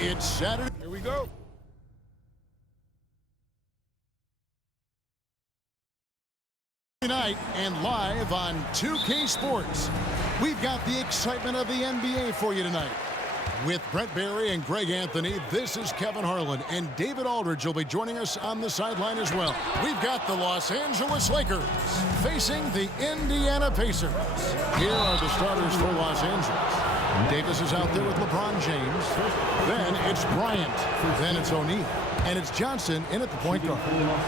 It's Saturday. Here we go. Night and live on 2K Sports. We've got the excitement of the NBA for you tonight. With Brett Barry and Greg Anthony, this is Kevin Harlan, and David Aldridge will be joining us on the sideline as well. We've got the Los Angeles Lakers facing the Indiana Pacers. Here are the starters for Los Angeles. Davis is out there with LeBron James. Then it's Bryant. Then it's O'Neal. And it's Johnson in at the point guard.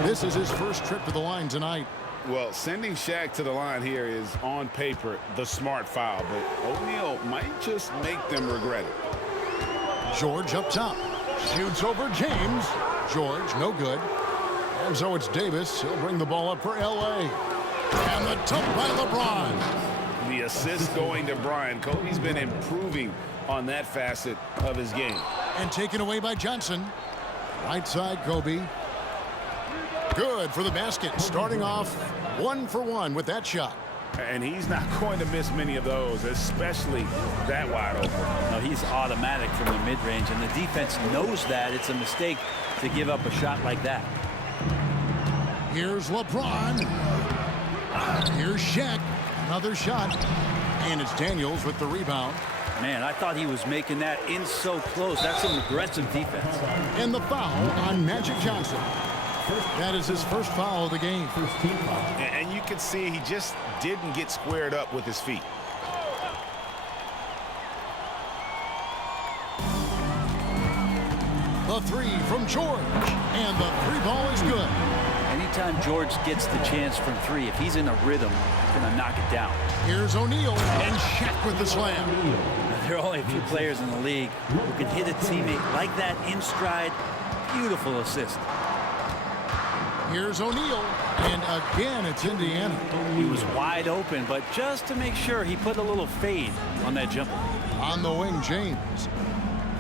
This is his first trip to the line tonight. Well, sending Shaq to the line here is, on paper, the smart foul, but O'Neal might just make them regret it. George up top. Shoots over James. George, no good. And so it's Davis. He'll bring the ball up for LA. And the tip by LeBron. The assist going to Bryant. Kobe's been improving on that facet of his game. And taken away by Johnson. Right side, Kobe. Good for the basket. Starting off 1 for 1 with that shot. And he's not going to miss many of those, especially that wide open. No, he's automatic from the mid-range, and the defense knows that it's a mistake to give up a shot like that. Here's LeBron. Here's Shaq. Another shot. And it's Daniels with the rebound. Man, I thought he was making that in so close. That's some aggressive defense. And the foul on Magic Johnson. That is his first foul of the game. And you can see he just didn't get squared up with his feet. The three from George. And the three ball is good. Anytime George gets the chance from three, if he's in a rhythm, he's going to knock it down. Here's O'Neal and Shaq with the slam. There are only a few players in the league who can hit a teammate like that in stride. Beautiful assist. Here's O'Neal, and again it's Indiana. He was wide open, but just to make sure, he put a little fade on that jumper. On the wing, James.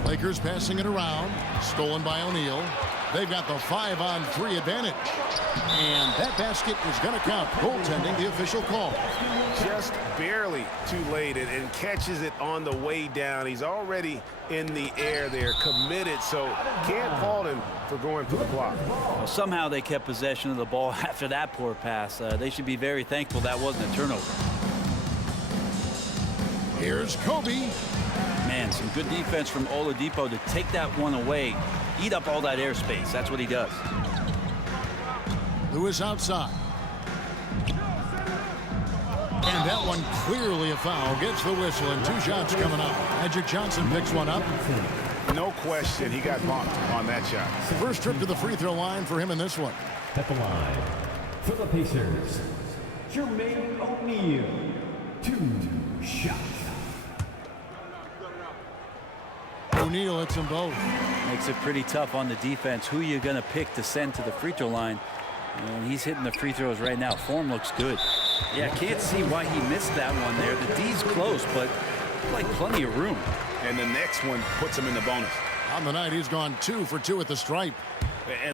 Lakers passing it around, stolen by O'Neal. They've got the 5-on-3 advantage. And that basket is going to count. Goaltending, the official call. Just barely too late and catches it on the way down. He's already in the air there, committed, so can't fault him for going for the block. Well, somehow they kept possession of the ball after that poor pass. They should be very thankful that wasn't a turnover. Here's Kobe. Man, some good defense from Oladipo to take that one away, eat up all that airspace. That's what he does. Lewis outside. And that one clearly a foul. Gets the whistle, and 2 shots coming up. Magic Johnson picks one up. No question, he got bumped on that shot. First trip to the free throw line for him in this one. At the line for the Pacers, Jermain O'Neal. 2 shots. O'Neal hits them both. Makes it pretty tough on the defense. Who you going to pick to send to the free throw line? And he's hitting the free throws right now. Form looks good. Yeah, can't see why he missed that one there. The D's close, but like plenty of room. And the next one puts him in the bonus. On the night, he's gone 2 for 2 at the stripe. And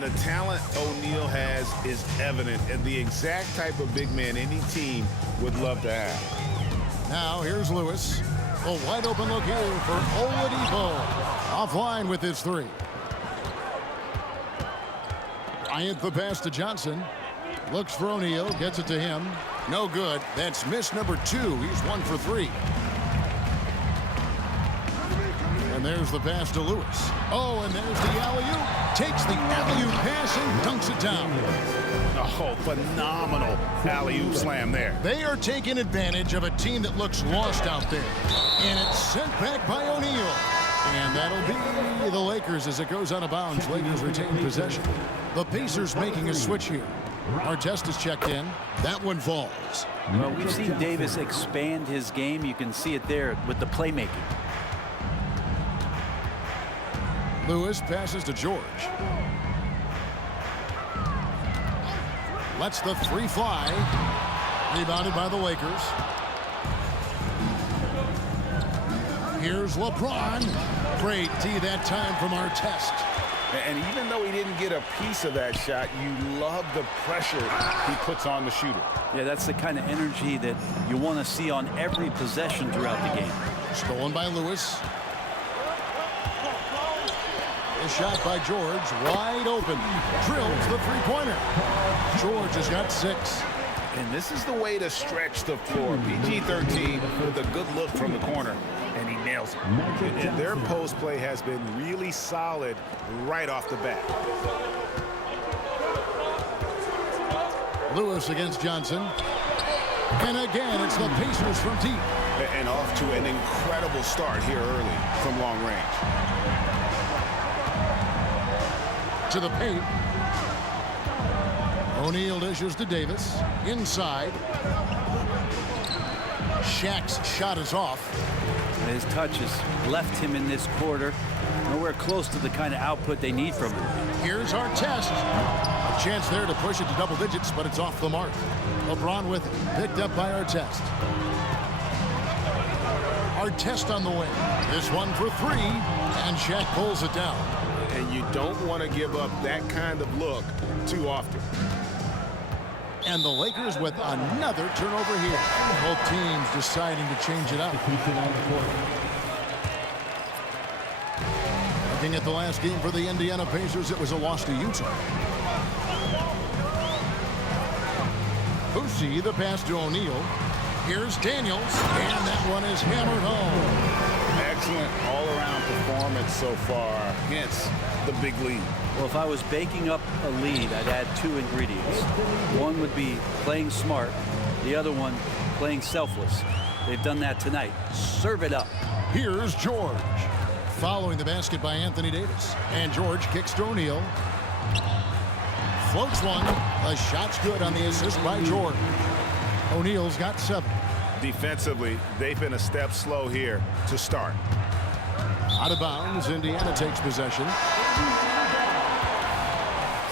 the talent O'Neal is evident and the exact type of big man any team would love to have. Now here's Lewis. A wide open look here for Oladipo. Offline with his three. Bryant the pass to Johnson. Looks for O'Neal, gets it to him. No good. That's miss number 2. He's 1 for 3. And there's the pass to Lewis. Oh, and there's the alley-oop. Takes the alley-oop pass and dunks it down. Oh, phenomenal alley-oop slam there. They are taking advantage of a team that looks lost out there. And it's sent back by O'Neal. And that'll be the Lakers as it goes out of bounds. Lakers retain possession. The Pacers making a switch here. Artest is checked in. That one falls. Well, we've seen Davis expand his game. You can see it there with the playmaking. Lewis passes to George. Lets the three fly. Rebounded by the Lakers. Here's LeBron. Great D that time from Artest. And even though he didn't get a piece of that shot, you love the pressure he puts on the shooter. Yeah, that's the kind of energy that you want to see on every possession throughout the game. Stolen by Lewis. A shot by George, wide open. Drills the three-pointer. George has got 6. And this is the way to stretch the floor. PG-13 with a good look from the corner, and he nails it. And their post play has been really solid right off the bat. Lewis against Johnson. And again, it's the Pacers from deep. And off to an incredible start here early from long range. To the paint. O'Neal dishes to Davis. Inside. Shaq's shot is off. His touch has left him in this quarter. Nowhere close to the kind of output they need from him. Here's Artest. A chance there to push it to double digits, but it's off the mark. LeBron with it. Picked up by Artest. Artest on the wing. This one for 3. And Shaq pulls it down. And you don't want to give up that kind of look too often. And the Lakers with another turnover here. Both teams deciding to change it up. Looking at the last game for the Indiana Pacers, it was a loss to Utah. Boosie, the pass to O'Neal. Here's Daniels, and that one is hammered home. Excellent all-around performance so far, hence the big lead. Well, if I was baking up a lead, I'd add 2 ingredients. One would be playing smart. The other one, playing selfless. They've done that tonight. Serve it up. Here's George. Following the basket by Anthony Davis. And George kicks to O'Neal. Floats one. The shot's good on the assist by George. O'Neal's got 7. Defensively, they've been a step slow here to start. Out of bounds, Indiana takes possession.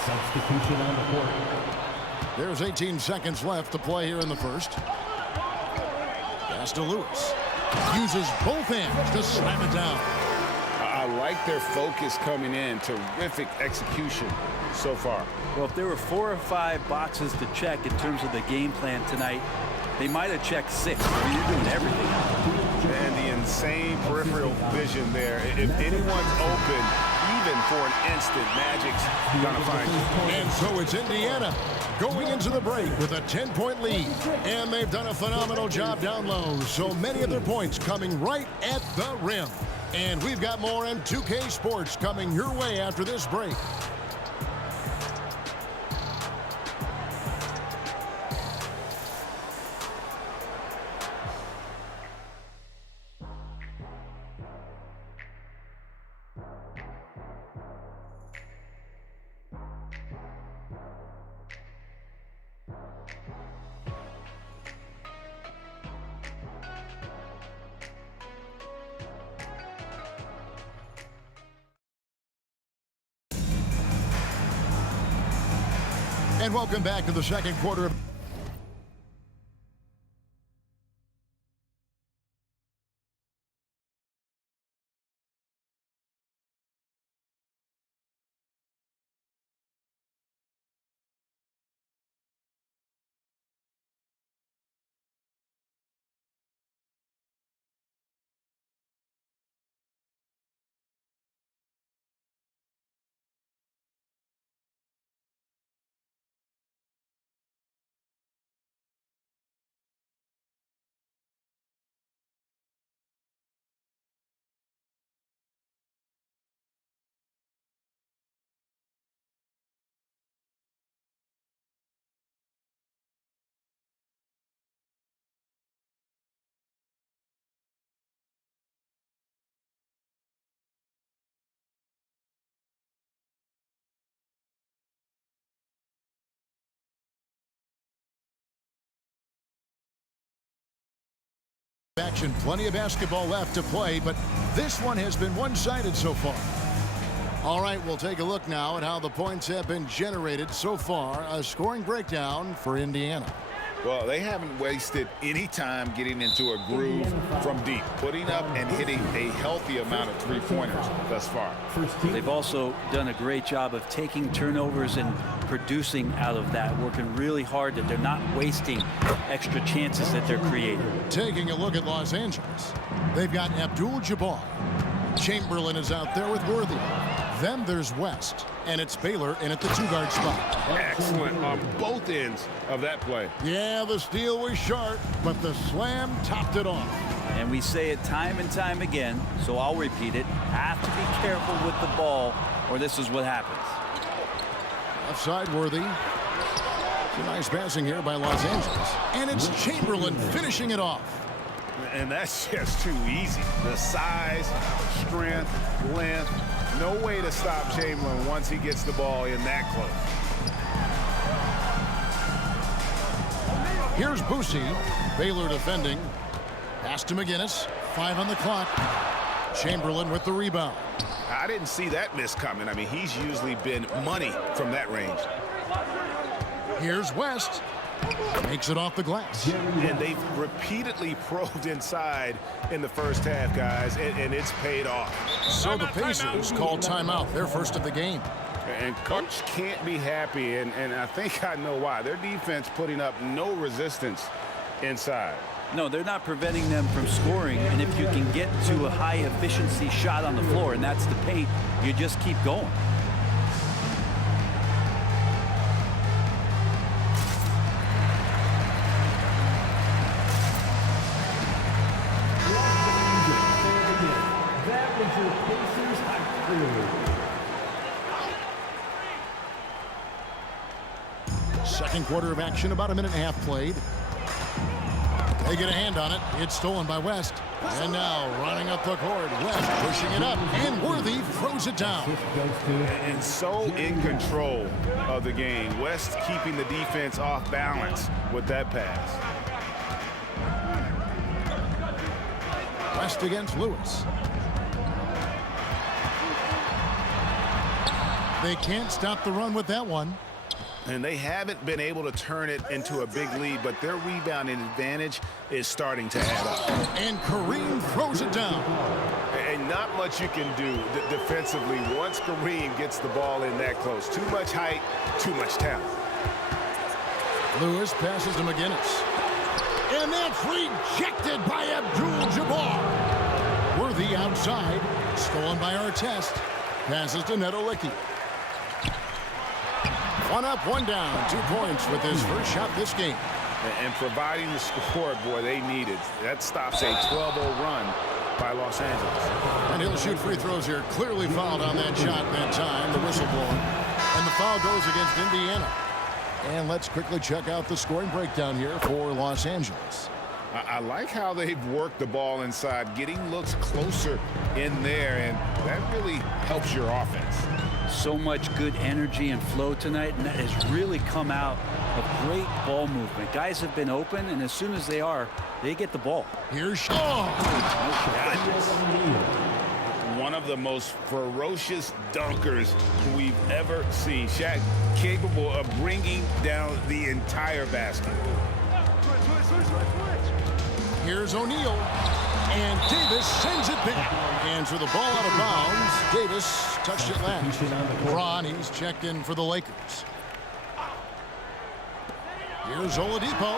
Substitution on the court. There's 18 seconds left to play here in the first. Pass to Lewis. Uses both hands to slam it down. I like their focus coming in. Terrific execution so far. Well, if there were 4 or 5 boxes to check in terms of the game plan tonight, they might have checked 6. I mean, you're doing everything. And the insane peripheral vision there. If anyone's open, even for an instant, Magic's gonna find you. And so it's Indiana going into the break with a 10-point lead. And they've done a phenomenal job down low. So many of their points coming right at the rim. And we've got more in 2K Sports coming your way after this break. And welcome back to the second quarter of mentioned, plenty of basketball left to play, but this one has been one-sided so far. All right, we'll take a look now at how the points have been generated so far. A scoring breakdown for Indiana. Well, they haven't wasted any time getting into a groove from deep, putting up and hitting a healthy amount of three-pointers thus far. They've also done a great job of taking turnovers and producing out of that, working really hard that they're not wasting extra chances that they're creating. Taking a look at Los Angeles, they've got Abdul-Jabbar. Chamberlain is out there with Worthy. Then there's West, and it's Baylor in at the two-guard spot. Excellent on both ends of that play. Yeah, the steal was sharp, but the slam topped it off. And we say it time and time again, so I'll repeat it. Have to be careful with the ball, or this is what happens. Left side, Worthy. Some nice passing here by Los Angeles. And it's Chamberlain finishing it off. And that's just too easy. The size, strength, length. No way to stop Chamberlain once he gets the ball in that close. Here's Boosie. Baylor defending. Pass to McGinnis. 5 on the clock. Chamberlain with the rebound. I didn't see that miss coming. I mean, he's usually been money from that range. Here's West. Makes it off the glass. And they've repeatedly probed inside in the first half, guys, and it's paid off. So the Pacers call timeout, their first of the game. And coach can't be happy, and I think I know why. Their defense putting up no resistance inside. No, they're not preventing them from scoring, and if you can get to a high-efficiency shot on the floor, and that's the paint, you just keep going. Second quarter of action, about a minute and a half played. They get a hand on it. It's stolen by West. And now running up the court, West pushing it up, and Worthy throws it down. And so in control of the game. West keeping the defense off balance with that pass. West against Lewis. They can't stop the run with that one. And they haven't been able to turn it into a big lead, but their rebounding advantage is starting to add up. And Kareem throws it down. And not much you can do defensively once Kareem gets the ball in that close. Too much height, too much talent. Lewis passes to McGinnis. And that's rejected by Abdul-Jabbar. Worthy outside. Stolen by Artest. Passes to Neto Licky. One up, one down. 2 points with his first shot this game. And providing the score, boy, they needed. That stops a 12-0 run by Los Angeles. And he'll shoot free throws here. Clearly fouled on that shot that time. The whistle blowing. And the foul goes against Indiana. And let's quickly check out the scoring breakdown here for Los Angeles. I like how they've worked the ball inside, getting looks closer in there, and that really helps your offense. So much good energy and flow tonight, and that has really come out of great ball movement. Guys have been open, and as soon as they are, they get the ball. Here's One of the most ferocious dunkers we've ever seen. Shaq capable of bringing down the entire basket. Here's O'Neal. And Davis sends it back. And for the ball out of bounds, Davis touched it last. Ron, he's checked in for the Lakers. Here's Oladipo.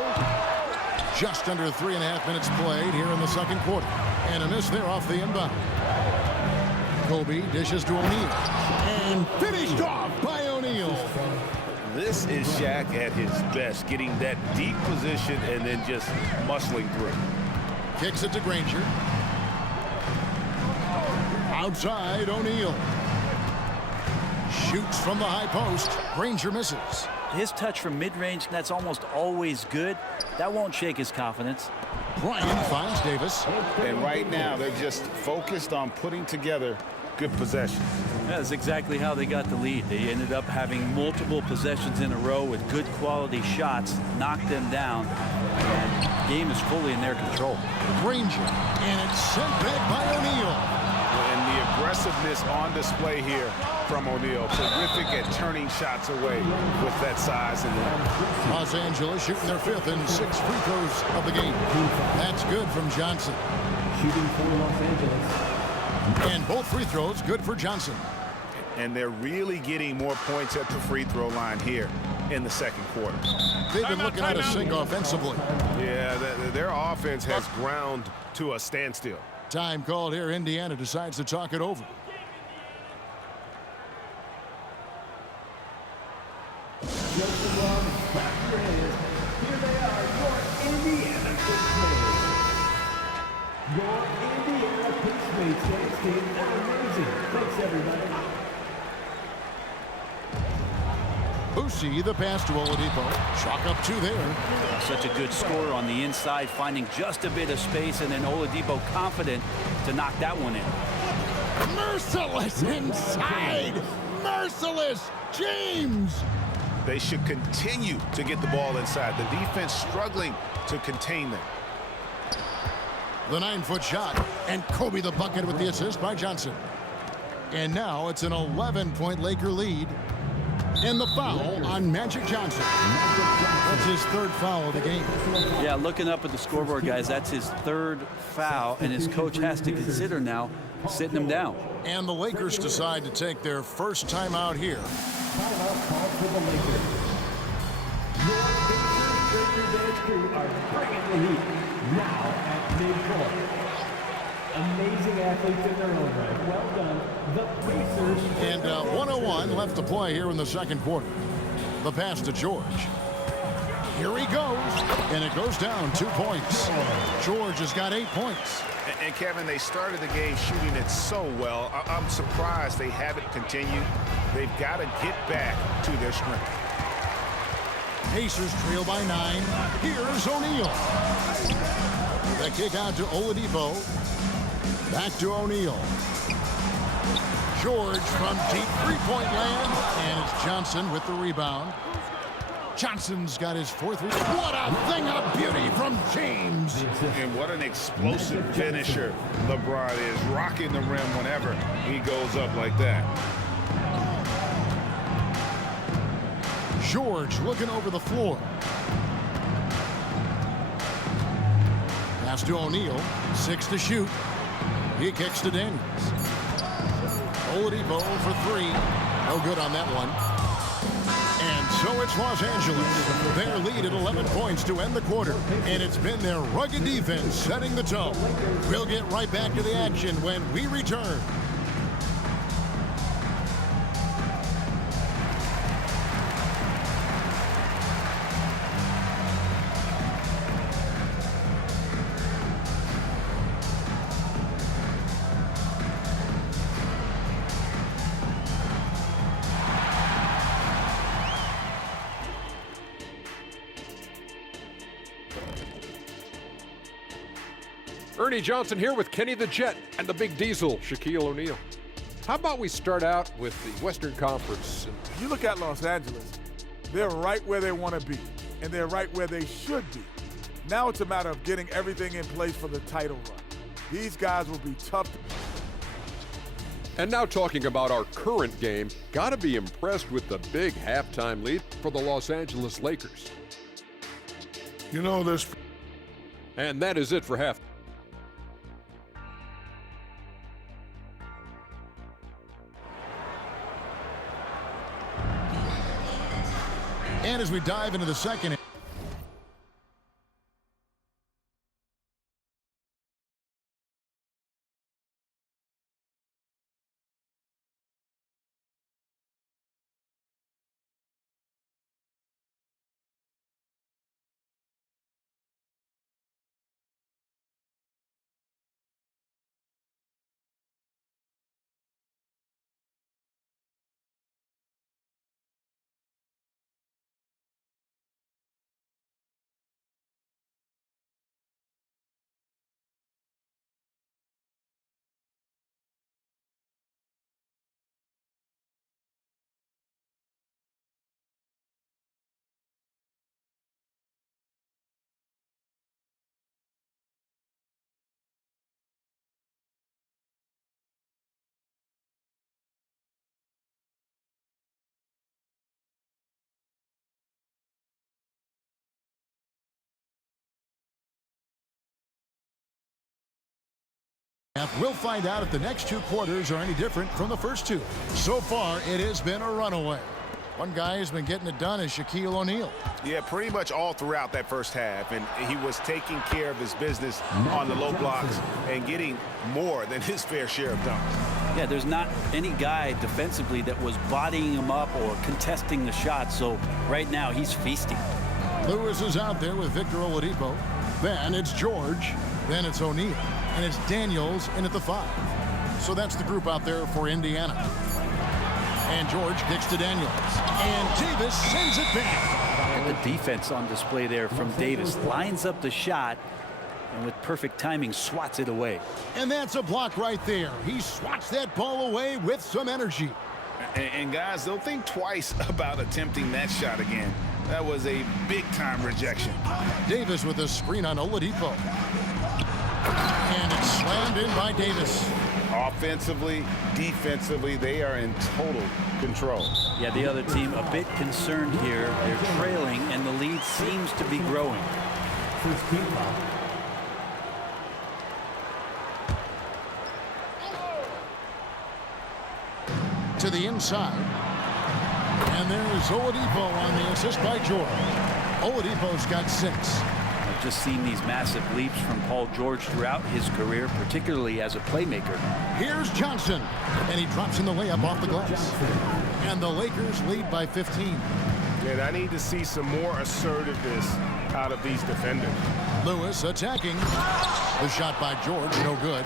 Just under 3.5 minutes played here in the second quarter. And a miss there off the inbound. Kobe dishes to O'Neal. And finished off by O'Neal. This is Shaq at his best, getting that deep position and then just muscling through. Kicks it to Granger. Outside, O'Neal. Shoots from the high post. Granger misses. His touch from mid-range, that's almost always good. That won't shake his confidence. Bryant finds Davis. And right now, they're just focused on putting together good possessions. That's exactly how they got the lead. They ended up having multiple possessions in a row with good quality shots, knocked them down, And game is fully in their control. Granger, and it's sent back by O'Neal. And the aggressiveness on display here from O'Neal. Terrific at turning shots away with that size and length. Los Angeles shooting their 5th and 6th free throws of the game. That's good from Johnson. Shooting for Los Angeles. And both free throws good for Johnson. And they're really getting more points at the free throw line here in the second quarter. They've been looking at a sink offensively. Yeah, their offense has ground to a standstill. Time called here. Indiana decides to talk it over. Here they are, your Indiana Pacemates. Your Indiana Pacemates today's team are amazing. Thanks, everybody. Boosie, the pass to Oladipo. Chalk up 2 there. Such a good scorer on the inside, finding just a bit of space, and then Oladipo confident to knock that one in. Merciless inside. Merciless. James. They should continue to get the ball inside. The defense struggling to contain them. The 9-foot shot. And Kobe the bucket with the assist by Johnson. And now it's an 11-point Laker lead. And the foul on Magic Johnson. That's his 3rd foul of the game. Yeah, looking up at the scoreboard, guys, that's his 3rd foul, and his coach has to consider now sitting him down. And the Lakers decide to take their first time out here. Timeout called for the Lakers. Your Pacers crew are bringing the heat now at midcourt. Amazing athletes in their own right. Well done, the Pacers. And 1:01 left to play here in the second quarter. The pass to George. Here he goes. And it goes down 2 points. George has got 8 points. And Kevin, they started the game shooting it so well. I'm surprised they haven't continued. They've got to get back to their strength. Pacers trail by 9. Here's O'Neal. The kick out to Oladipo. Back to O'Neal. George from deep three-point land. And it's Johnson with the rebound. Johnson's got his 4th rebound. What a thing of beauty from James. And what an explosive finisher LeBron is, rocking the rim whenever he goes up like that. George looking over the floor. Pass to O'Neal. 6 to shoot. He kicks to Daniels. Oladipo for 3. No good on that one. And so it's Los Angeles. Their lead at 11 points to end the quarter. And it's been their rugged defense setting the tone. We'll get right back to the action when we return. Ernie Johnson here with Kenny the Jet and the Big Diesel, Shaquille O'Neal. How about we start out with the Western Conference? You look at Los Angeles, they're right where they want to be, and they're right where they should be. Now it's a matter of getting everything in place for the title run. These guys will be tough. And now talking about our current game, gotta be impressed with the big halftime lead for the Los Angeles Lakers. You know, there's... And that is it for half. And as we dive into the second We'll find out if the next 2 quarters are any different from the first 2. So far, it has been a runaway. One guy who's been getting it done is Shaquille O'Neal. Yeah, pretty much all throughout that first half, and he was taking care of his business on the low blocks and getting more than his fair share of dunks. Yeah, there's not any guy defensively that was bodying him up or contesting the shot, so right now he's feasting. Lewis is out there with Victor Oladipo. Then it's George. Then it's O'Neal. And it's Daniels in at the 5. So that's the group out there for Indiana. And George kicks to Daniels. And Davis sends it back. The defense on display there from Davis. Lines up the shot and with perfect timing swats it away. And that's a block right there. He swats that ball away with some energy. And guys, they'll think twice about attempting that shot again. That was a big-time rejection. Davis with a screen on Oladipo. And it's slammed in by Davis. Offensively, defensively, they are in total control. Yeah, the other team a bit concerned here. They're trailing, and the lead seems to be growing. First team foul. To the inside. And there's Oladipo on the assist by George. Oladipo's got 6. I've just seen these massive leaps from Paul George throughout his career, particularly as a playmaker. Here's Johnson. And he drops in the layup off the glass. And the Lakers lead by 15. And I need to see some more assertiveness out of these defenders. Lewis attacking. The shot by George, no good.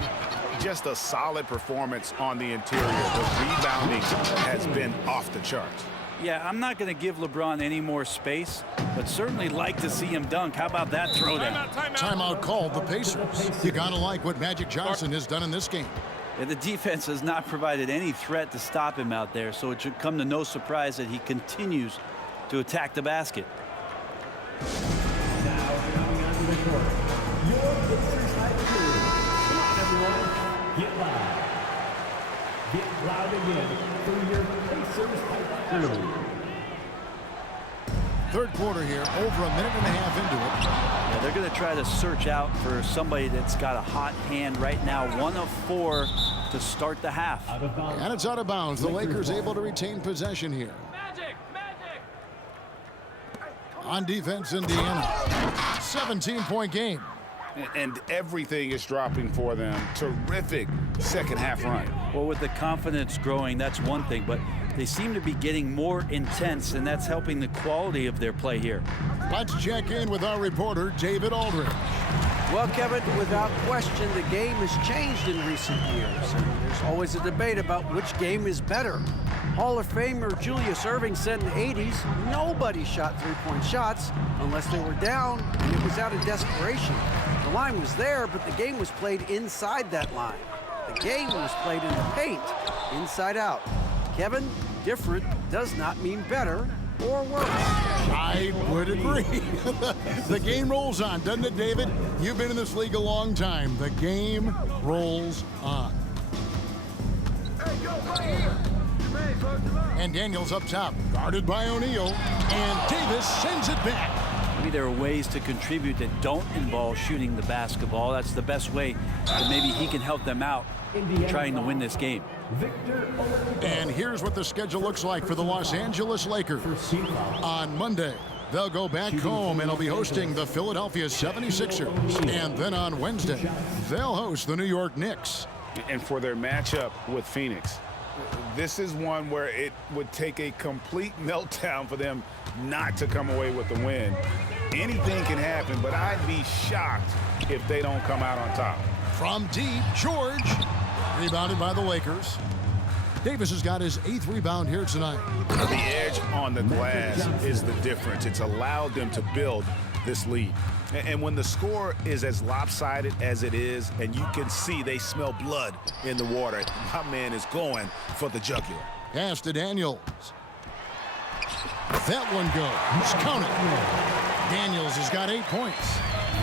Just a solid performance on the interior. The rebounding has been off the charts. Yeah, I'm not going to give LeBron any more space, but certainly like to see him dunk. How about that throwdown? Timeout called the Pacers. You got to like what Magic Johnson has done in this game. Yeah, the defense has not provided any threat to stop him out there, so it should come to no surprise that he continues to attack the basket. Now coming onto the court, your Pacers high crew. Come on, everyone, get loud. Get loud again for your Pacers high crew. Third quarter here, over a minute and a half into it. Yeah, they're going to try to search out for somebody that's got a hot hand right now. 1 of 4 to start the half. And it's out of bounds. The Lakers able to retain possession here. On defense, Indiana. 17-point game. And everything is dropping for them. Terrific second half run. Well, with the confidence growing, that's one thing, but they seem to be getting more intense, and that's helping the quality of their play here. Let's check in with our reporter, David Aldridge. Well, Kevin, without question, the game has changed in recent years. And there's always a debate about which game is better. Hall of Famer Julius Erving said in the 80s, nobody shot three-point shots unless they were down, and it was out of desperation. The line was there, but the game was played inside that line. The game was played in the paint, inside out. Kevin, different does not mean better or worse. I would agree. The game rolls on, doesn't it, David? You've been in this league a long time. The game rolls on. And Daniels up top, guarded by O'Neal, and Davis sends it back. Maybe there are ways to contribute that don't involve shooting the basketball. That's the best way that maybe he can help them out trying to win this game. And here's what the schedule looks like for the Los Angeles Lakers. On Monday, they'll go back home and they'll be hosting the Philadelphia 76ers. And then on Wednesday, they'll host the New York Knicks. And for their matchup with Phoenix, this is one where it would take a complete meltdown for them not to come away with the win. Anything can happen, but I'd be shocked if they don't come out on top. From deep, George, rebounded by the Lakers. Davis has got his 8th rebound here tonight. The edge on the glass is the difference. It's allowed them to build this lead. And when the score is as lopsided as it is, and you can see they smell blood in the water, my man is going for the jugular. Pass to Daniels. That one goes. Count it. Daniels has got 8 points.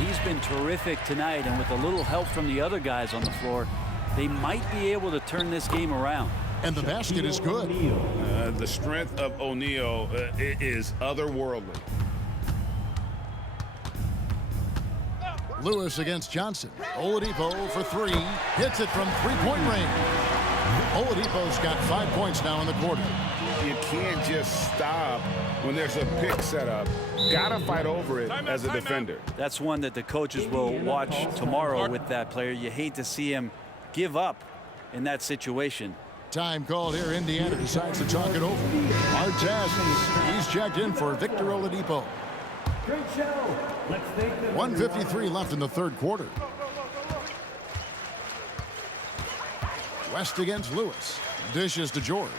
He's been terrific tonight, and with a little help from the other guys on the floor, they might be able to turn this game around. And the basket is good. The strength of O'Neal is otherworldly. Lewis against Johnson. Oladipo for three. Hits it from three-point range. Oladipo's got 5 points now in the quarter. You can't just stop when there's a pick set up. Gotta fight over it as a defender. That's one that the coaches will watch tomorrow with that player. You hate to see him give up in that situation. Time called here. Indiana decides to talk it over. Artest, he's checked in for Victor Oladipo. Great show. Let's thank them. 1:53 left in the third quarter. West against Lewis. Dishes to George.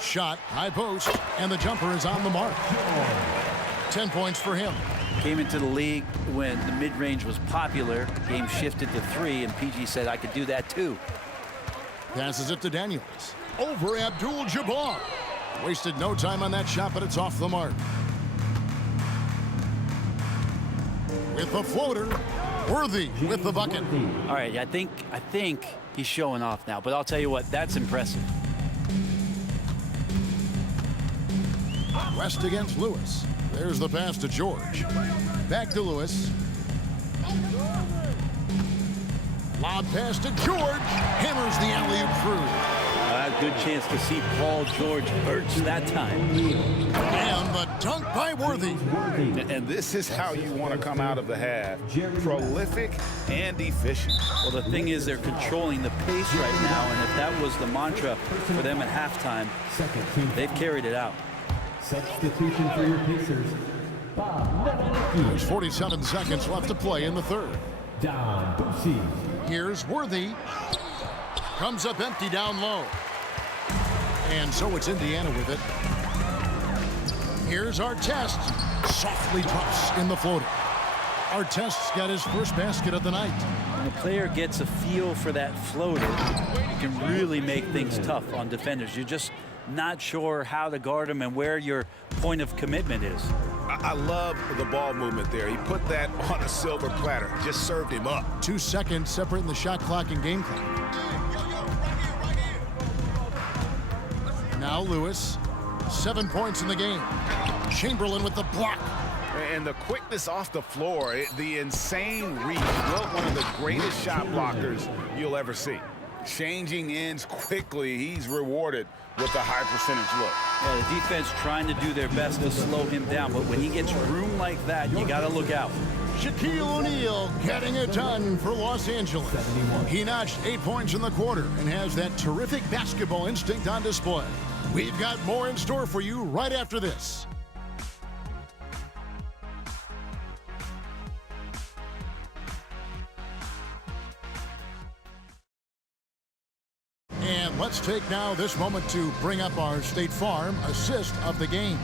Shot, high post, and the jumper is on the mark. 10 points for him. Came into the league when the mid-range was popular. Game shifted to three, and PG said, I could do that too. Passes it to Daniels. Over Abdul-Jabbar. Wasted no time on that shot, but it's off the mark. With the floater, Worthy with the bucket. All right, I think he's showing off now, but I'll tell you what, that's impressive. West against Lewis. There's the pass to George. Back to Lewis. Lob pass to George. Hammers the alley-oop through. A good chance to see Paul George hurts that time. And the dunk by Worthy. And this is how you want to come out of the half. Prolific and efficient. Well, the thing is, they're controlling the pace right now, and if that was the mantra for them at halftime, they've carried it out. Substitution for your Pacers. There's 47 seconds left to play in the third. Down, Boosie. Here's Worthy. Comes up empty down low. And so it's Indiana with it. Here's Artest. Softly drops in the floater. Artest's got his first basket of the night. When the player gets a feel for that floater, it can really make things tough on defenders. You're just not sure how to guard them and where your point of commitment is. I love the ball movement there. He put that on a silver platter. Just served him up. 2 seconds separating the shot clock and game clock. Now Lewis, 7 points in the game. Chamberlain with the block. And the quickness off the floor, the insane reach. Well, one of the greatest shot blockers you'll ever see. Changing ends quickly. He's rewarded with a high percentage look. Yeah, the defense trying to do their best to slow him down, but when he gets room like that, you got to look out. Shaquille O'Neal getting it done for Los Angeles. He notched 8 points in the quarter and has that terrific basketball instinct on display. We've got more in store for you right after this. And let's take now this moment to bring up our State Farm assist of the game.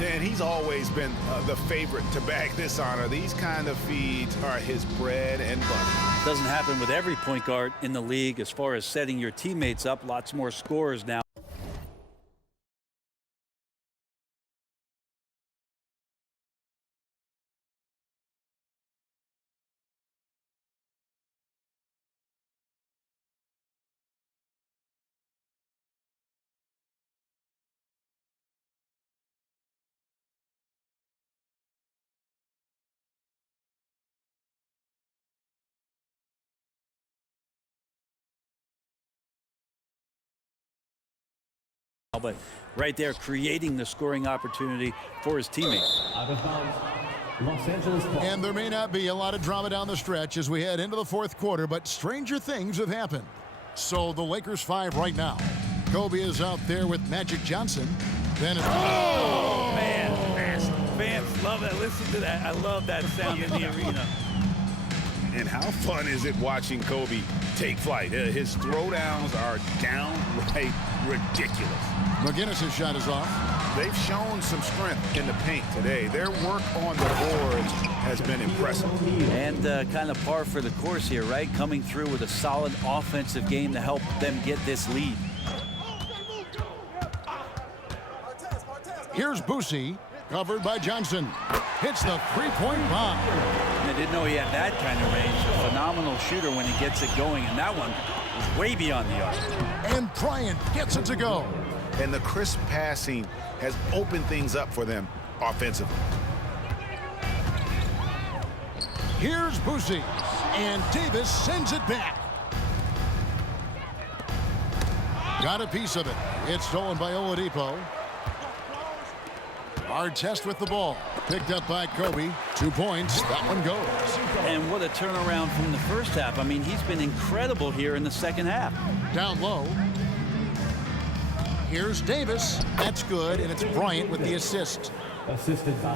And he's always been the favorite to bag this honor. These kind of feeds are his bread and butter. Doesn't happen with every point guard in the league as far as setting your teammates up. Lots more scorers now. But right there, creating the scoring opportunity for his teammates. Out of bounds. Los Angeles ball. And there may not be a lot of drama down the stretch as we head into the fourth quarter, but stranger things have happened. So the Lakers 5 right now. Kobe is out there with Magic Johnson. Then it's Man, fans love that. Listen to that. I love that sound in the arena. And how fun is it watching Kobe take flight? His throwdowns are downright ridiculous. McGinnis' shot is off. They've shown some strength in the paint today. Their work on the boards has been impressive. And kind of par for the course here, right? Coming through with a solid offensive game to help them get this lead. Here's Boosie, covered by Johnson. Hits the three-point bomb. I didn't know he had that kind of range. A phenomenal shooter when he gets it going, and that one was way beyond the arc. And Bryant gets it to go. And the crisp passing has opened things up for them offensively. Here's Boosie. And Davis sends it back. Got a piece of it. It's stolen by Oladipo. Hard test with the ball. Picked up by Kobe. 2 points. That one goes. And what a turnaround from the first half. I mean, he's been incredible here in the second half. Down low. Here's Davis. That's good, and it's Bryant with the assist.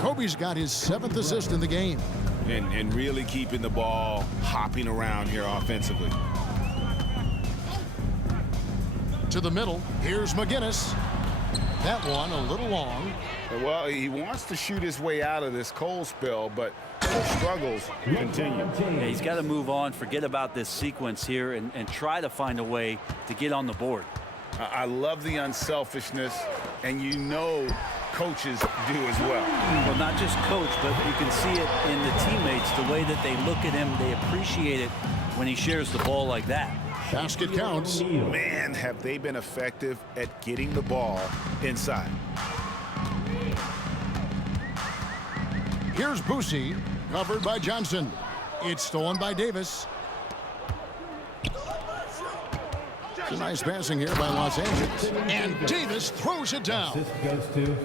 Kobe's got his 7th assist in the game. And really keeping the ball hopping around here offensively. To the middle. Here's McGinnis. That one a little long. Well, he wants to shoot his way out of this cold spell, but the struggles continue. Yeah, he's got to move on, forget about this sequence here, and try to find a way to get on the board. I love the unselfishness, and you know coaches do as well. Well, not just coach, but you can see it in the teammates, the way that they look at him. They appreciate it when he shares the ball like that. Basket counts. Man, have they been effective at getting the ball inside. Here's Boosie, covered by Johnson. It's stolen by Davis. It's a nice passing here by Los Angeles. And Davis throws it down.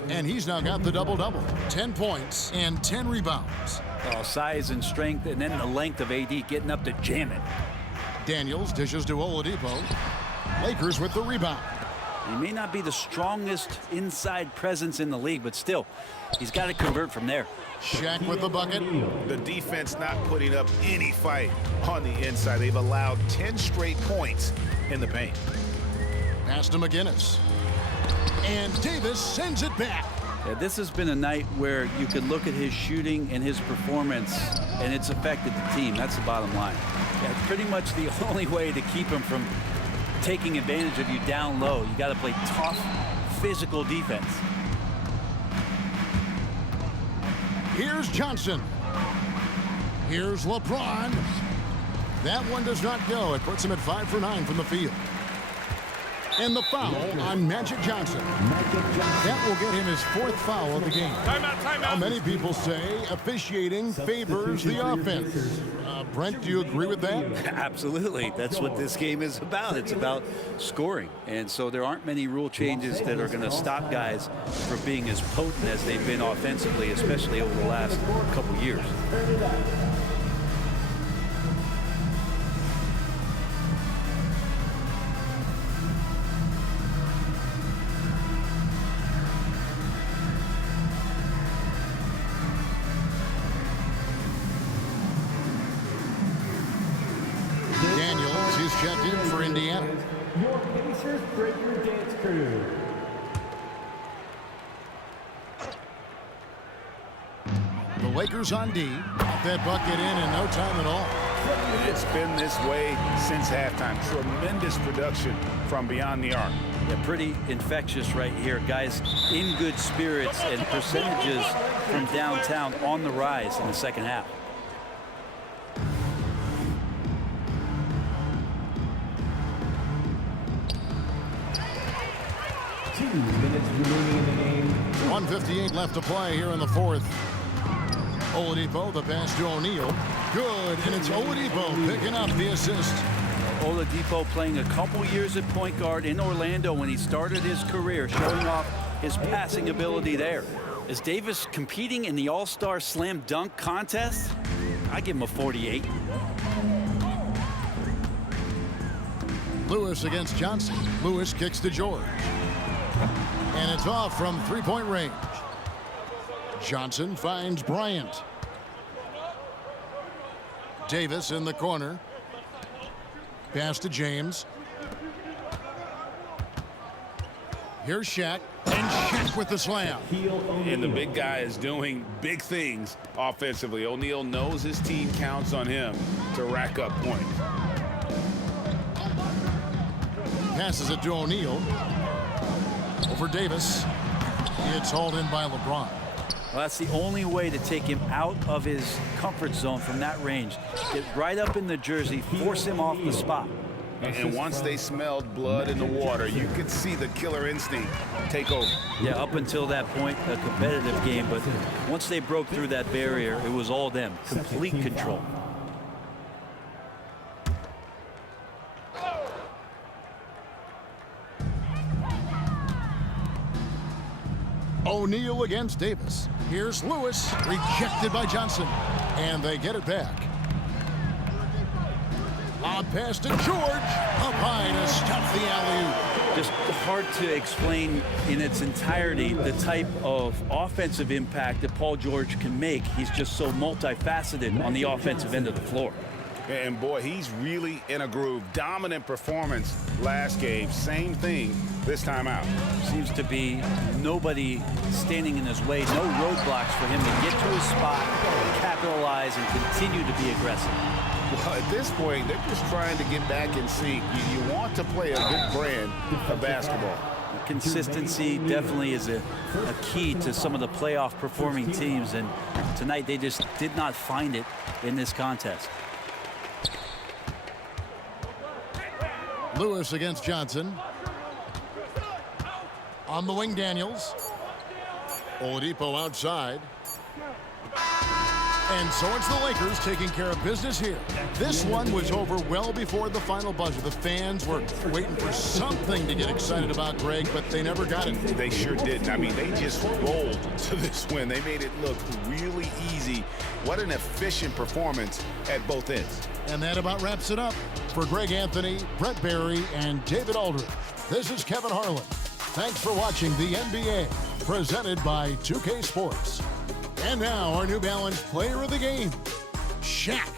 And he's now got the double-double. 10 points and 10 rebounds. Oh, size and strength, and then the length of AD getting up to jam it. Daniels dishes to Oladipo. Lakers with the rebound. He may not be the strongest inside presence in the league, but still, he's got to convert from there. Shaq with the bucket. The defense not putting up any fight on the inside. They've allowed 10 straight points in the paint. Pass to McGinnis. And Davis sends it back. Yeah, this has been a night where you could look at his shooting and his performance, and it's affected the team. That's the bottom line. Yeah, it's pretty much the only way to keep him from taking advantage of you down low. You got to play tough, physical defense. Here's Johnson. Here's LeBron. That one does not go. It puts him at 5 for 9 from the field. And the foul on Magic Johnson. That will get him his 4th foul of the game. Now, many people say officiating favors the offense. Brent, do you agree with that? Absolutely. That's what this game is about. It's about scoring. And so there aren't many rule changes that are going to stop guys from being as potent as they've been offensively, especially over the last couple years. Daniels is checked in for Indiana. Your Pacers Breaker Dance Crew. The Lakers on D. Got that bucket in no time at all. It's been this way since halftime. Tremendous production from beyond the arc. Yeah, pretty infectious right here. Guys in good spirits and percentages from downtown on the rise in the second half. 2 minutes remaining in the game. 1:58 left to play here in the 4th. Oladipo, the pass to O'Neal. Good, and it's Oladipo picking up the assist. Oladipo playing a couple years at point guard in Orlando when he started his career, showing off his passing ability there. Is Davis competing in the All-Star Slam Dunk contest? I give him a 48. Lewis against Johnson. Lewis kicks to George. And it's off from 3-point range. Johnson finds Bryant. Davis in the corner. Pass to James. Here's Shaq. And Shaq with the slam. And the big guy is doing big things offensively. O'Neal knows his team counts on him to rack up points. Passes it to O'Neal. Over Davis. It's hauled in by LeBron. Well, that's the only way to take him out of his comfort zone from that range. Get right up in the jersey, force him off the spot. And once they smelled blood in the water, you could see the killer instinct take over. Yeah, up until that point, a competitive game, but once they broke through that barrier, it was all them. Complete control. O'Neal against Davis. Here's Lewis, rejected by Johnson. And they get it back. Lob pass to George. Up high to stuff the alley-oop. Just hard to explain in its entirety the type of offensive impact that Paul George can make. He's just so multifaceted on the offensive end of the floor. And boy, he's really in a groove. Dominant performance last game. Same thing this time out. Seems to be nobody standing in his way. No roadblocks for him to get to his spot, capitalize, and continue to be aggressive. Well, at this point, they're just trying to get back in sync. You want to play a good brand of basketball. Consistency definitely is a key to some of the playoff performing teams, and tonight they just did not find it in this contest. Lewis against Johnson. On the wing, Daniels. Oladipo outside. And so it's the Lakers taking care of business here. This one was over well before the final buzzer. The fans were waiting for something to get excited about, Greg, but they never got it. They sure didn't. I mean, they just rolled to this win. They made it look really easy. What an efficient performance at both ends. And that about wraps it up. For Greg Anthony, Brett Barry, and David Aldridge, this is Kevin Harlan. Thanks for watching the NBA, presented by 2K Sports. And now our New Balance player of the game, Shaq.